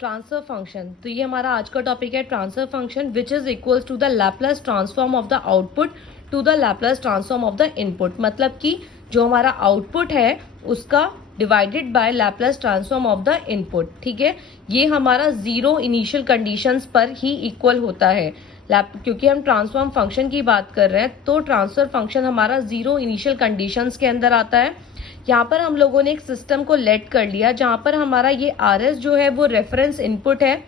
Transfer function. तो ये हमारा आज का टॉपिक है transfer function which is equals to the Laplace transform of the output to the Laplace transform of the input. मतलब कि जो हमारा आउटपुट है उसका divided by Laplace transform of the input. ठीक है, ये हमारा जीरो इनिशियल कंडीशंस पर ही इक्वल होता है। क्योंकि हम ट्रांसफॉर्म फंक्शन की बात कर रहे हैं तो ट्रांसफर फंक्शन हमारा जीरो इनिशियल कंडीशंस के अंदर आता है। यहाँ पर हम लोगों ने एक सिस्टम को लेट कर लिया जहाँ पर हमारा ये RS जो है वो रेफरेंस इनपुट है,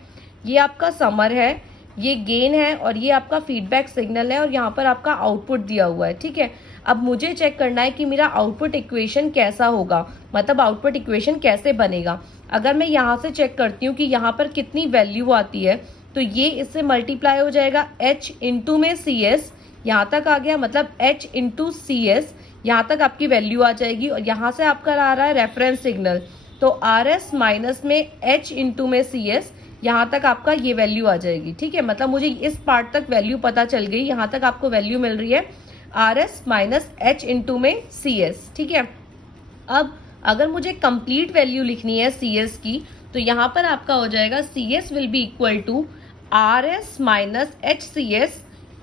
ये आपका समर है, ये गेन है और ये आपका फीडबैक सिग्नल है और यहाँ पर आपका आउटपुट दिया हुआ है। ठीक है, अब मुझे चेक करना है कि मेरा आउटपुट इक्वेशन कैसा होगा, मतलब आउटपुट इक्वेशन कैसे बनेगा। अगर मैं यहाँ से चेक करती हूँ कि यहाँ पर कितनी वैल्यू आती है तो ये इससे मल्टीप्लाई हो जाएगा H इंटू में CS, यहाँ तक आ गया, मतलब H इंटू CS यहाँ तक आपकी वैल्यू आ जाएगी और यहाँ से आपका आ रहा है रेफरेंस सिग्नल, तो RS माइनस में H इंटू में CS यहाँ तक आपका ये वैल्यू आ जाएगी। ठीक है, मतलब मुझे इस पार्ट तक वैल्यू पता चल गई, यहाँ तक आपको वैल्यू मिल रही है RS माइनस H इंटू में CS। ठीक है, अब अगर मुझे कंप्लीट वैल्यू लिखनी है CS की तो यहाँ पर आपका हो जाएगा CS will be equal to RS minus HCS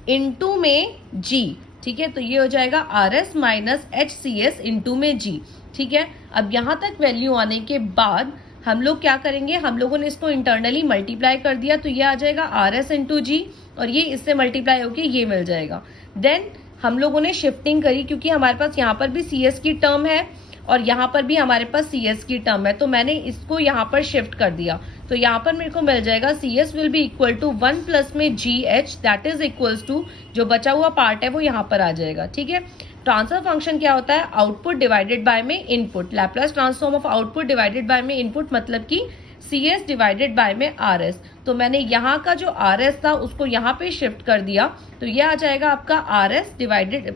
into में G। ठीक है, तो ये हो जाएगा RS माइनस HCS इंटू में G। ठीक है, अब यहाँ तक वैल्यू आने के बाद हम लोग क्या करेंगे, हम लोगों ने इसको इंटरनली मल्टीप्लाई कर दिया तो ये आ जाएगा RS इंटू G और ये इससे मल्टीप्लाई होके ये मिल जाएगा। देन हम लोगों ने शिफ्टिंग करी क्योंकि हमारे पास यहाँ पर भी CS की टर्म है और यहाँ पर भी हमारे पास CS की टर्म है, तो मैंने इसको यहाँ पर शिफ्ट कर दिया तो यहाँ पर मेरे को मिल जाएगा CS will be equal to 1 plus में GH that is equals to जो बचा हुआ पार्ट है वो यहाँ पर आ जाएगा। ठीक है, ट्रांसफर फंक्शन क्या होता है, आउटपुट डिवाइडेड बाय में input, Laplace transform of output divided by में इनपुट, मतलब कि CS डिवाइडेड बाय में RS। तो मैंने यहाँ का जो RS था उसको यहाँ पे शिफ्ट कर दिया तो ये आ जाएगा आपका RS divided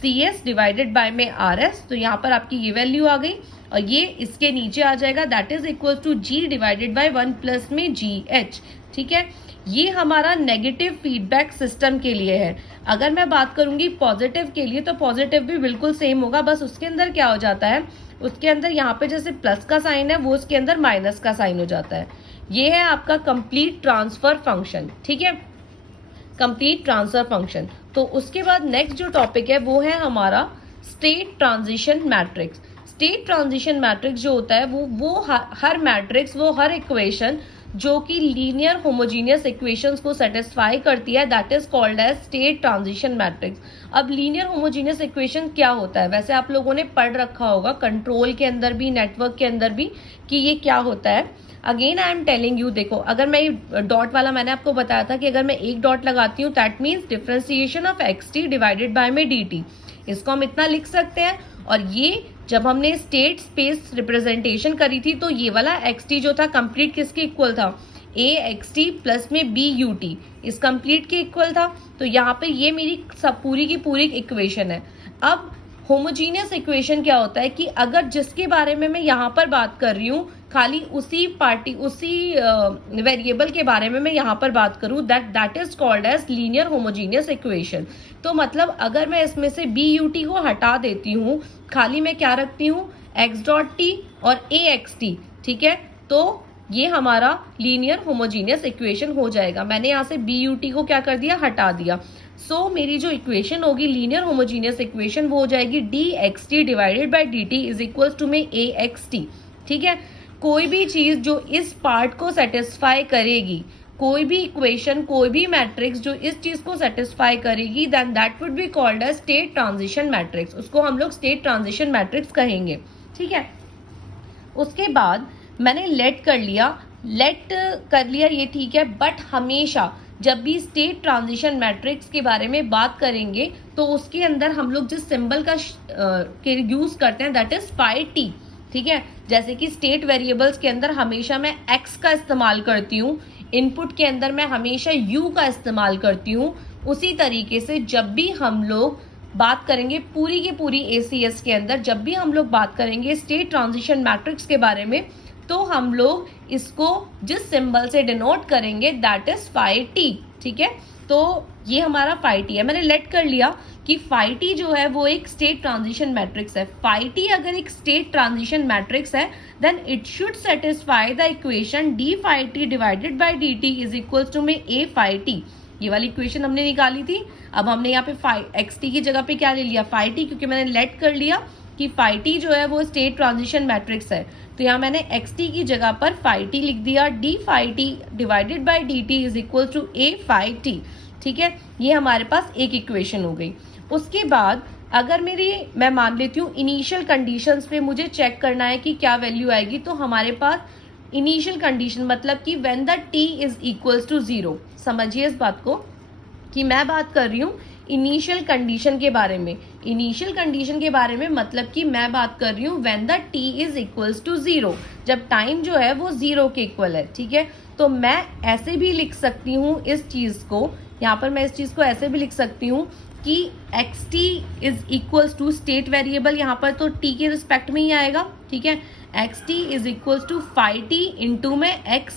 CS divided by में RS, तो यहाँ पर आपकी ये वैल्यू आ गई और ये इसके नीचे आ जाएगा that is equal to G divided by 1 plus में GH। ठीक है, ये हमारा नेगेटिव फीडबैक सिस्टम के लिए है। अगर मैं बात करूंगी पॉजिटिव के लिए तो पॉजिटिव भी बिल्कुल सेम होगा, बस उसके अंदर क्या हो जाता है, उसके अंदर यहाँ पे जैसे प्लस का साइन है वो उसके अंदर माइनस का साइन हो जाता है। ये है आपका कंप्लीट ट्रांसफर फंक्शन। ठीक है, कंप्लीट ट्रांसफर फंक्शन। तो उसके बाद नेक्स्ट जो टॉपिक है वो है हमारा state transition matrix. State transition matrix जो होता है वो हर मैट्रिक्स, वो हर इक्वेशन जो कि लीनियर होमोजीनियस इक्वेशंस को सेटिस्फाई करती है that is called as state transition matrix. अब लीनियर होमोजीनियस इक्वेशन क्या होता है, वैसे आप लोगों ने पढ़ रखा होगा कंट्रोल के अंदर भी, नेटवर्क के अंदर भी, कि ये क्या होता है। Again I am telling you, देखो अगर मैं डॉट वाला मैंने आपको बताया था कि अगर मैं एक डॉट लगाती हूँ that means differentiation of xt divided by में dt, इसको हम इतना लिख सकते हैं। और ये जब हमने स्टेट स्पेस रिप्रेजेंटेशन करी थी तो ये वाला xt जो था कंप्लीट किसके इक्वल था, axt प्लस में but, इस कंप्लीट के इक्वल था। तो यहाँ पे ये मेरी सब पूरी की पूरी इक्वेशन है। अब होमोजीनियस इक्वेशन क्या होता है कि अगर जिसके बारे में मैं यहाँ पर बात कर रही हूँ खाली उसी वेरिएबल के बारे में मैं यहाँ पर बात करूँ that is called as linear homogeneous equation. तो मतलब अगर मैं इसमें से but को हटा देती हूँ, खाली मैं क्या रखती हूँ x डॉट t और axt। ठीक है, तो ये हमारा लीनियर होमोजीनियस इक्वेशन हो जाएगा। मैंने यहाँ से but को क्या कर दिया, हटा दिया। सो मेरी जो इक्वेशन होगी लीनियर होमोजीनियस इक्वेशन वो हो जाएगी dxt divided by dt is equals to में axt। ठीक है, कोई भी चीज जो इस पार्ट को सेटिस्फाई करेगी, कोई भी इक्वेशन, कोई भी मैट्रिक्स जो इस चीज को सेटिस्फाई करेगी then that would be called as state transition matrix, उसको हम लोग स्टेट ट्रांजिशन मैट्रिक्स कहेंगे। ठीक है, उसके बाद मैंने लेट कर लिया ये ठीक है, बट हमेशा जब भी स्टेट ट्रांजिशन मैट्रिक्स के बारे में बात करेंगे तो उसके अंदर हम लोग जिस सिंबल का यूज करते हैं दैट इज फाई टी। ठीक है, जैसे कि स्टेट वेरिएबल्स के अंदर हमेशा मैं x का इस्तेमाल करती हूँ, इनपुट के अंदर मैं हमेशा u का इस्तेमाल करती हूँ, उसी तरीके से जब भी हम लोग बात करेंगे पूरी की पूरी ACS के अंदर, जब भी हम लोग बात करेंगे स्टेट ट्रांजिशन मैट्रिक्स के बारे में तो हम लोग इसको जिस सिंबल से डिनोट करेंगे दैट इज फाई टी। ठीक है, तो ये हमारा phi t है। मैंने लेट कर लिया कि phi t जो है वो एक स्टेट ट्रांजिशन मैट्रिक्स है। phi t अगर एक स्टेट ट्रांजिशन मैट्रिक्स है then it should satisfy the equation d phi t divided by dt is equals to में a phi t। ये वाली इक्वेशन हमने निकाली थी। अब हमने यहाँ पे xt की जगह पे क्या ले लिया, phi t, क्योंकि मैंने लेट कर लिया कि phi t जो है वो स्टेट ट्रांजिशन मैट्रिक्स है। तो यहाँ मैंने xt की जगह पर phi t लिख दिया, d phi t divided by dt is equal to a phi t। ठीक है, ये हमारे पास एक इक्वेशन हो गई। उसके बाद अगर मैं मान लेती हूँ इनिशियल कंडीशंस पे मुझे चेक करना है कि क्या वैल्यू आएगी, तो हमारे पास इनिशियल कंडीशन मतलब कि when the t is equals to 0। समझिए इस बात को कि मैं बात कर रही हूँ इनिशियल कंडीशन के बारे में। इनिशियल कंडीशन के बारे में मतलब कि मैं बात कर रही हूँ when the t is equals to 0, जब टाइम जो है वो 0 के इक्वल है। ठीक है, तो मैं ऐसे भी लिख सकती हूँ इस चीज़ को, यहाँ पर मैं इस चीज़ को ऐसे भी लिख सकती हूँ कि xt is equals to state variable, यहाँ पर तो t के रिस्पेक्ट में ही आएगा। ठीक है, xt is equals to phi t into में x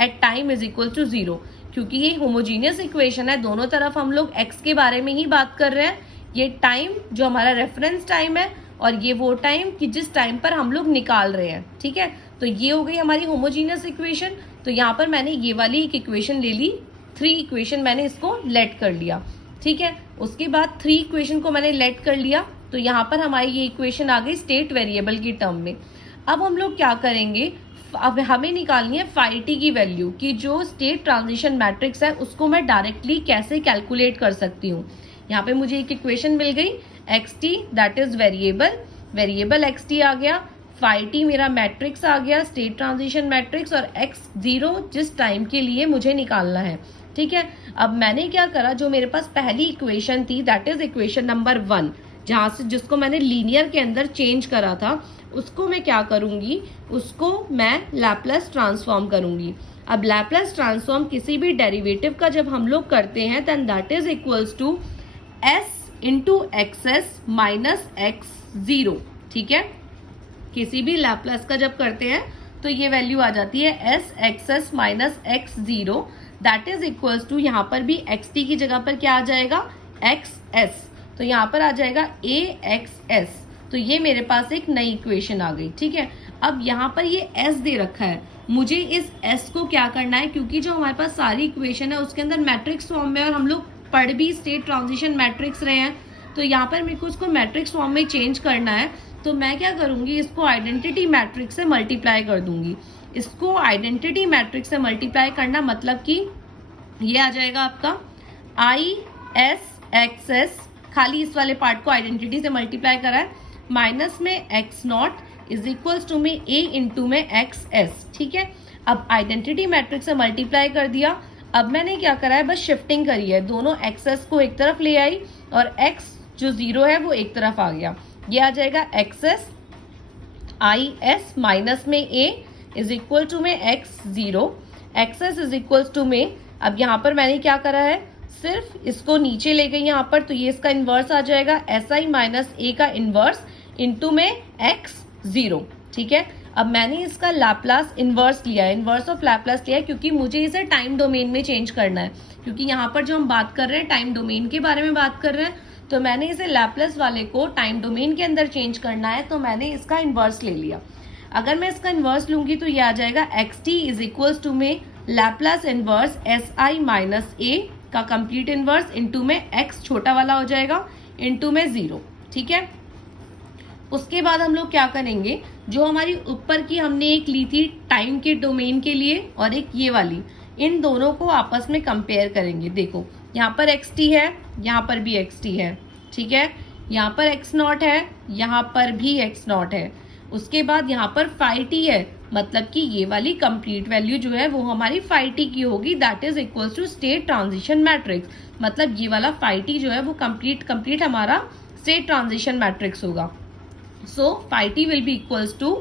at time is equals to 0। क्योंकि ये होमोजीनियस इक्वेशन है, दोनों तरफ हम लोग x के बारे में ही बात कर रहे हैं। ये टाइम जो हमारा रेफरेंस टाइम है और ये वो टाइम कि जिस टाइम पर हम लोग निकाल रहे हैं। ठीक है, तो ये हो गई हमारी होमोजीनियस इक्वेशन। तो यहाँ पर मैंने ये वाली एक इक्वेशन ले ली, 3 इक्वेशन मैंने इसको लेट कर लिया। ठीक है, उसके बाद 3 इक्वेशन को मैंने लेट कर लिया, तो यहाँ पर हमारी ये इक्वेशन आ गई स्टेट वेरिएबल की टर्म में। अब हम लोग क्या करेंगे, अब हमें निकालनी है phi t की वैल्यू कि जो स्टेट ट्रांजिशन मैट्रिक्स है उसको मैं डायरेक्टली कैसे कैलकुलेट कर सकती हूँ। यहाँ पे मुझे एक इक्वेशन मिल गई, xt that is variable xt आ गया, phi t मेरा मैट्रिक्स आ गया स्टेट ट्रांजिशन मैट्रिक्स, और x0 जिस टाइम के लिए मुझे निकालना है। ठीक है, अब मैंने क्या करा, जो मेरे पास पहली इक्वेशन थी दैट इज इक्वेशन नंबर 1, जहाँ से जिसको मैंने लीनियर के अंदर चेंज करा था, उसको मैं क्या करूंगी, उसको मैं लैपलेस ट्रांसफॉर्म करूंगी। अब लैपलेस ट्रांसफॉर्म किसी भी डेरिवेटिव का जब हम लोग करते हैं then that is equals to s into X minus x0। ठीक है, किसी भी लैपलेस का जब करते हैं तो ये वैल्यू आ जाती है s X minus x0 that is equals to, यहाँ पर भी xt की जगह पर क्या आ जाएगा, xs, तो यहाँ पर आ जाएगा axs। तो ये मेरे पास एक नई इक्वेशन आ गई। ठीक है, अब यहाँ पर ये s दे रखा है, मुझे इस s को क्या करना है, क्योंकि जो हमारे पास सारी इक्वेशन है उसके अंदर मैट्रिक्स फॉर्म में, और हम लोग पढ़ भी स्टेट ट्रांजिशन मैट्रिक्स रहे हैं, तो यहाँ पर मेरे को उसको मैट्रिक्स फॉर्म में चेंज करना है। तो मैं क्या करूँगी, इसको आइडेंटिटी मैट्रिक्स से मल्टीप्लाई कर दूंगी। इसको आइडेंटिटी मैट्रिक्स से मल्टीप्लाई करना मतलब कि ये आ जाएगा आपका ISXS, खाली इस वाले पार्ट को आइडेंटिटी से मल्टीप्लाई करा है, माइनस में x0 इज इक्वल्स टू में a इंटू में XS। ठीक है, अब आइडेंटिटी मैट्रिक्स से मल्टीप्लाई कर दिया। अब मैंने क्या करा है, बस शिफ्टिंग करी है, दोनों XS को एक तरफ ले आई और x जो 0 है वो एक तरफ आ गया। ये आ जाएगा XS IS माइनस में a इज इक्वल टू में x0, XS is equals to में, अब यहाँ पर मैंने क्या करा है, सिर्फ इसको नीचे ले गई यहाँ पर, तो ये इसका इन्वर्स आ जाएगा SI माइनस a का इन्वर्स इंटू में x0। ठीक है, अब मैंने इसका लैपलास इन्वर्स लिया है, इन्वर्स ऑफ लैपलास लिया है, क्योंकि मुझे इसे टाइम डोमेन में चेंज करना है। क्योंकि यहाँ पर जो हम बात कर रहे हैं टाइम डोमेन के बारे में बात कर रहे हैं, तो मैंने इसे लैपलास वाले को टाइम डोमेन के अंदर चेंज करना है, तो मैंने इसका इन्वर्स ले लिया। अगर मैं इसका इन्वर्स लूंगी तो ये आ जाएगा xt इज इक्वल्स टू में Laplace inverse SI minus a का कंप्लीट इन्वर्स इंटू में x छोटा वाला हो जाएगा इंटू में 0। ठीक है, उसके बाद हम लोग क्या करेंगे, जो हमारी ऊपर की हमने एक ली थी टाइम के डोमेन के लिए और एक ये वाली, इन दोनों को आपस में कंपेयर करेंगे। देखो यहाँ पर xt है, यहाँ पर भी xt है। ठीक है, यहाँ पर x0 है, यहाँ पर भी x0 है। उसके बाद यहाँ पर phi t है, मतलब कि ये वाली कंप्लीट वैल्यू जो है वो हमारी phi t की होगी, that is equals to state transition matrix. मतलब ये वाला phi t जो है वो कंप्लीट हमारा स्टेट ट्रांजिशन मैट्रिक्स होगा। So phi t will be equals to,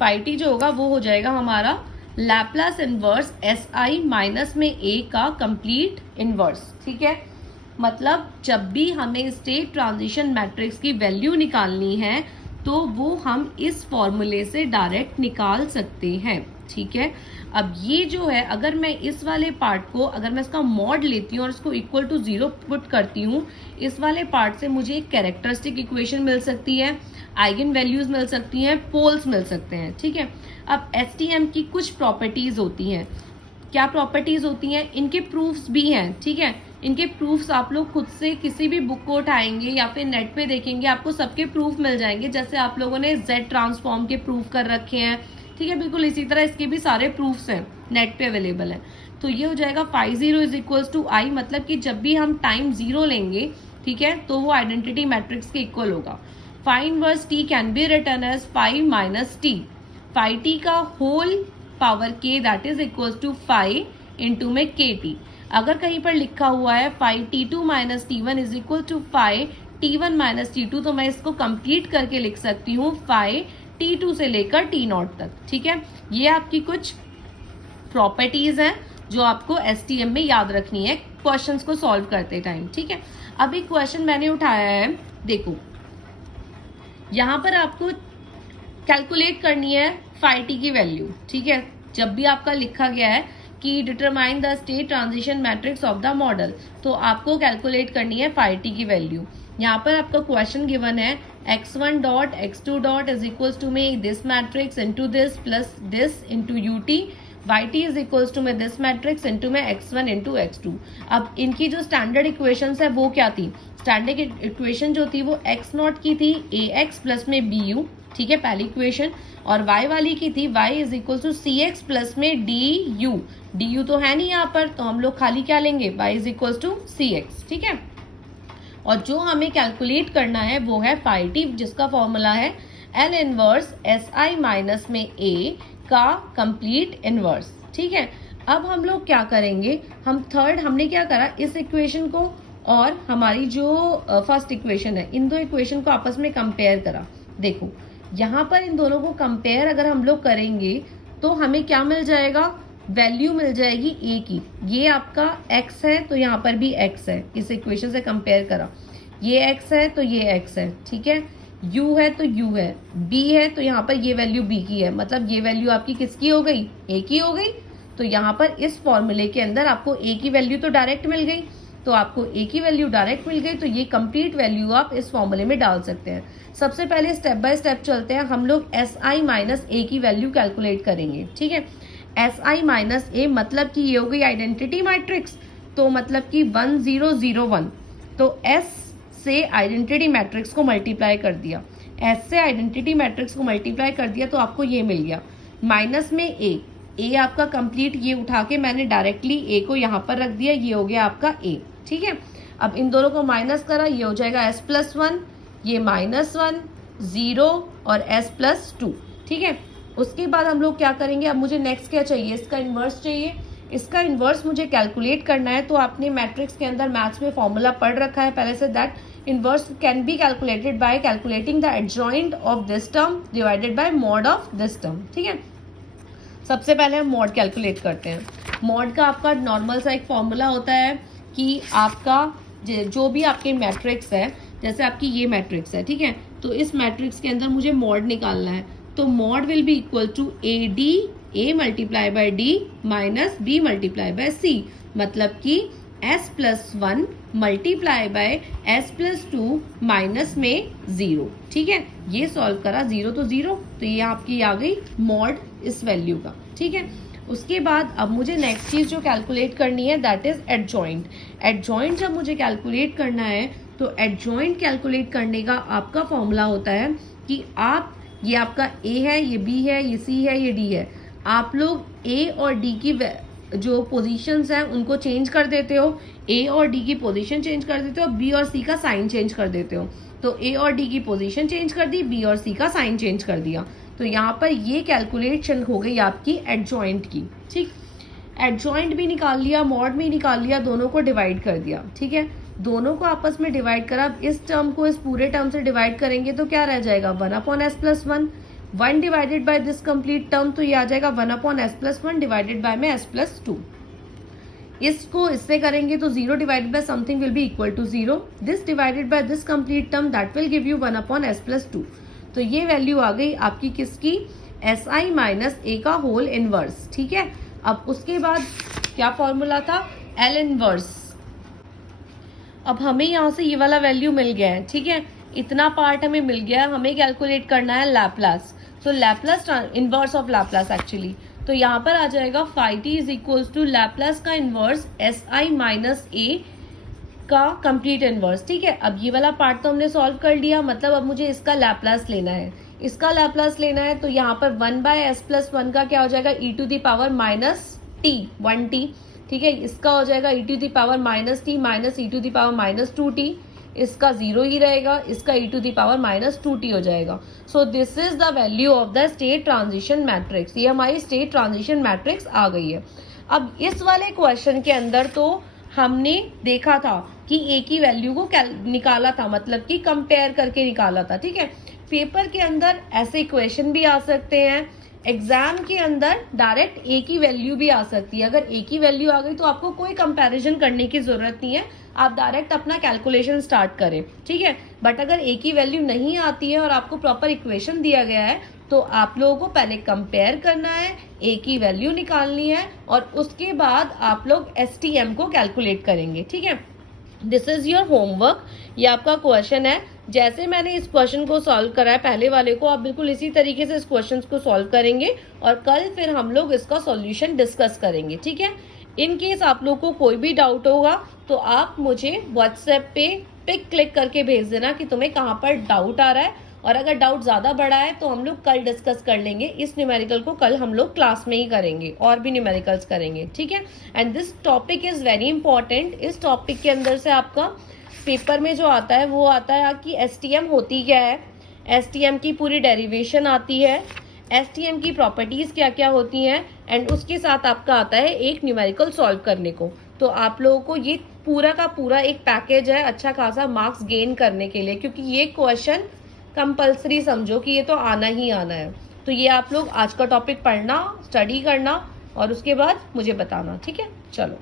phi t जो होगा वो हो जाएगा हमारा लैपलास इनवर्स SI माइनस में a का कंप्लीट इनवर्स। ठीक है, मतलब जब भी हमें स्टेट ट्रांजिशन मैट्रिक्स की वैल्यू निकालनी है तो वो हम इस फॉर्मूले से डायरेक्ट निकाल सकते हैं। ठीक है। अब ये जो है, अगर मैं इस वाले पार्ट को, अगर मैं इसका मॉड लेती हूँ और इसको इक्वल टू 0 पुट करती हूँ, इस वाले पार्ट से मुझे एक कैरेक्टरिस्टिक इक्वेशन मिल सकती है, आइगन वैल्यूज मिल सकती हैं, पोल्स मिल सकते हैं, ठीक है। अब एसटीएम की कुछ प्रॉपर्टीज होती हैं। क्या प्रॉपर्टीज होती हैं? इनके प्रूफ्स भी हैं, ठीक है। इनके प्रूफ्स आप लोग खुद से किसी भी बुक को उठाएंगे या फिर नेट पे देखेंगे, आपको सबके प्रूफ मिल जाएंगे। जैसे आप लोगों ने जेड ट्रांसफॉर्म के प्रूफ कर रखे हैं, ठीक है, बिल्कुल इसी तरह इसके भी सारे प्रूफ्स हैं, नेट पे अवेलेबल है। तो ये हो जाएगा फाई 0 इज इक्वल्स टू आई, मतलब कि जब भी हम टाइम 0 लेंगे, ठीक है, तो वो आइडेंटिटी मैट्रिक्स के इक्वल होगा। Phi inverse T can be written as phi minus T, phi T का whole power K that is equals to phi into में के टी। अगर कहीं पर लिखा हुआ है phi T two minus T one is equal to phi T one minus T two, तो मैं इसको कंप्लीट करके लिख सकती हूँ फाई T2 से लेकर T0 तक, ठीक है। ये आपकी कुछ प्रॉपर्टीज हैं जो आपको STM में याद रखनी है क्वेश्चंस को सॉल्व करते टाइम, ठीक है। अब एक क्वेश्चन मैंने उठाया है, देखो यहां पर आपको कैलकुलेट करनी है फाई टी की वैल्यू, ठीक है। जब भी आपका लिखा गया है कि determine the state transition matrix of the model, तो आपको कैलकुलेट करनी है फाई टी की वैल्यू। यहाँ पर आपका क्वेश्चन गिवन है x1 dot x2 dot is equals to में this matrix into this plus this into UT, yt is equals to में दिस मैट्रिक्स इनटू में x1 इनटू x2। अब इनकी जो स्टैंडर्ड इक्वेशंस है वो क्या थी? स्टैंडर्ड इक्वेशन जो थी वो x नॉट की थी ax प्लस में bu, ठीक है, पहली इक्वेशन, और y वाली की थी y is equal to cx plus में du तो है नहीं यहाँ पर, तो हम लोग खाली क्या लेंगे, y is equal to cx, ठीक है। और जो हमें कैलकुलेट करना है वो है फाई टी, जिसका फॉर्मूला है L inverse S I minus में ए का कंप्लीट इनवर्स, ठीक है। अब हम लोग क्या करेंगे, हमने क्या करा, इस इक्वेशन को और हमारी जो फर्स्ट इक्वेशन है, इन दो इक्वेशन को आपस में कंपेयर करा। देखो यहाँ पर इन दोनों को कंपेयर अगर हम लोग करेंगे तो हमें क्या मिल जाएगा, वैल्यू मिल जाएगी ए की। ये आपका x है तो यहाँ पर भी x है, इस इक्वेशन से कंपेयर करा, ये x है तो ये x है, ठीक है, u है तो u है, b है तो यहाँ पर ये वैल्यू b की है, मतलब ये वैल्यू आपकी किसकी हो गई, a की हो गई। तो यहाँ पर इस फॉर्मूले के अंदर आपको a की वैल्यू तो डायरेक्ट मिल गई, तो आपको a की वैल्यू डायरेक्ट मिल गई, तो ये कंप्लीट वैल्यू आप इस फॉर्मूले में डाल सकते हैं। सबसे पहले स्टेप बाय स्टेप चलते हैं, हम लोग एस आई माइनस ए की वैल्यू कैलकुलेट करेंगे, ठीक है। एस आई माइनस ए मतलब कि ये हो गई आइडेंटिटी मैट्रिक्स, तो मतलब कि 1 0 0 1, तो S से आइडेंटिटी मैट्रिक्स को मल्टीप्लाई कर दिया, S से आइडेंटिटी मैट्रिक्स को मल्टीप्लाई कर दिया तो आपको ये मिल गया। माइनस में ए आपका कंप्लीट, ये उठा के मैंने डायरेक्टली ए को यहाँ पर रख दिया, ये हो गया आपका ए, ठीक है। अब इन दोनों को माइनस करा, ये हो जाएगा S प्लस 1, ये माइनस 1 0 और S प्लस 2, ठीक है। उसके बाद हम लोग क्या करेंगे, अब मुझे नेक्स्ट क्या चाहिए, इसका इन्वर्स चाहिए। इसका इन्वर्स मुझे कैलकुलेट करना है, तो आपने मैट्रिक्स के अंदर मैथ्स में फॉर्मूला पढ़ रखा है पहले से, that inverse can be calculated by calculating the adjoint of this term divided by mod of this term, ठीक है। सबसे पहले हम मॉड कैलकुलेट करते हैं। मॉड का आपका नॉर्मल सा एक फॉर्मूला होता है कि आपका जो भी आपके मैट्रिक्स है, जैसे आपकी ये मैट्रिक्स है, ठीक है, तो इस मैट्रिक्स के अंदर मुझे मॉड निकालना है, तो mod will be equal to A D, A multiply by D minus B multiply by C, मतलब कि s plus 1 multiply by s plus 2 minus में 0, ठीक है। ये सॉल्व करा, 0 तो 0, तो ये आपकी आ गई मॉड इस वैल्यू का, ठीक है। उसके बाद अब मुझे नेक्स्ट चीज जो कैलकुलेट करनी है दैट इज एडजॉइंट। एडजॉइंट जब मुझे कैलकुलेट करना है तो एडजॉइंट कैलकुलेट करने का आपका फॉर्मूला होता है कि आप, ये आपका A है, ये B है, ये C है, ये D है, आप लोग A और D की जो पोजीशंस हैं उनको चेंज कर देते हो, A और D की पोजीशन चेंज कर देते हो, B और C का साइन चेंज कर देते हो। तो A और D की पोजीशन चेंज कर दी, B और C का साइन चेंज कर दिया, तो यहाँ पर ये कैलकुलेशन हो गई आपकी एडजॉइंट की, ठीक। एडजॉइंट भी निकाल लिया, मॉड भी निकाल लिया, दोनों को डिवाइड कर दिया, ठीक है। दोनों को आपस में डिवाइड करा, इस टर्म को इस पूरे टर्म से डिवाइड करेंगे तो क्या रह जाएगा, 1 upon S plus 1, 1 divided by this complete term, तो ये आ जाएगा 1 upon S plus 1 divided by में एस प्लस 2। इसको इससे करेंगे तो 0 divided by something will be equal to 0, this divided by this complete term that will give you 1 upon S plus 2। तो ये वैल्यू आ गई आपकी किसकी, एस आई माइनस ए का होल इनवर्स, ठीक है। अब उसके बाद क्या फॉर्मूला था, एल इनवर्स। अब हमें यहाँ से ये वाला वैल्यू मिल गया है, ठीक है, इतना पार्ट हमें मिल गया, हमें कैलकुलेट करना है Laplace. So Laplace inverse of Laplace actually, तो यहाँ पर आ जाएगा phi T is equals to Laplace का inverse S I minus A का कंप्लीट इनवर्स, ठीक है। अब ये वाला पार्ट तो हमने सॉल्व कर लिया, मतलब अब मुझे इसका लैप्लास लेना है, इसका लैप्लास लेना है। तो यहाँ पर 1/s+1 का क्या हो जाएगा, E to the power minus T, 1t, ठीक है। इसका हो जाएगा E to the power minus T minus E to the power minus 2t, इसका 0 ही रहेगा, इसका E to the power minus 2t हो जाएगा। So this is the value of the state transition matrix. ये हमारी स्टेट ट्रांजिशन मैट्रिक्स आ गई है। अब इस वाले क्वेश्चन के अंदर तो हमने देखा था कि ए की वैल्यू को निकाला था, मतलब कि कंपेयर करके निकाला था, ठीक है। पेपर के अंदर ऐसे इक्वेशन भी आ सकते हैं, एग्जाम के अंदर डायरेक्ट ए की वैल्यू भी आ सकती है। अगर ए की वैल्यू आ गई तो आपको कोई कंपैरिजन करने की जरूरत नहीं है, आप डायरेक्ट अपना कैलकुलेशन स्टार्ट करें, ठीक है। बट अगर ए की वैल्यू नहीं आती है और आपको प्रॉपर इक्वेशन दिया गया है तो आप लोगों को पहले कंपेयर करना है, ए की वैल्यू निकालनी है और उसके बाद आप लोग एसटीएम को कैलकुलेट करेंगे, ठीक है। दिस इज योर होमवर्क, ये आपका क्वेश्चन है। जैसे मैंने इस क्वेश्चन को सॉल्व करा है पहले वाले को, आप बिल्कुल इसी तरीके से इस क्वेश्चन को सॉल्व करेंगे और कल फिर हम लोग इसका सॉल्यूशन डिस्कस करेंगे, ठीक है। इन केस आप लोग को कोई भी डाउट होगा तो आप मुझे व्हाट्सएप पे पिक क्लिक करके भेज देना कि तुम्हें कहाँ पर डाउट आ रहा है, और अगर डाउट ज्यादा बड़ा है तो हम लोग कल डिस्कस कर लेंगे। इस न्यूमेरिकल को कल हम लोग क्लास में ही करेंगे, और भी न्यूमेरिकल्स करेंगे, ठीक है। And this topic is very important. इस टॉपिक के अंदर से आपका पेपर में जो आता है वो आता है कि एसटीएम होती क्या है, एसटीएम की पूरी डेरिवेशन आती है, एसटीएम की प्रॉपर्टीज क्या क्या होती हैं, एंड उसके साथ आपका आता है एक न्यूमेरिकल सॉल्व करने को। तो आप लोगों को ये पूरा का पूरा एक पैकेज है अच्छा खासा मार्क्स गेन करने के लिए, क्योंकि ये क्वेश्चन कंपल्सरी समझो कि ये तो आना ही आना है। तो ये आप लोग आज का टॉपिक पढ़ना, स्टडी करना और उसके बाद मुझे बताना, ठीक है। चलो।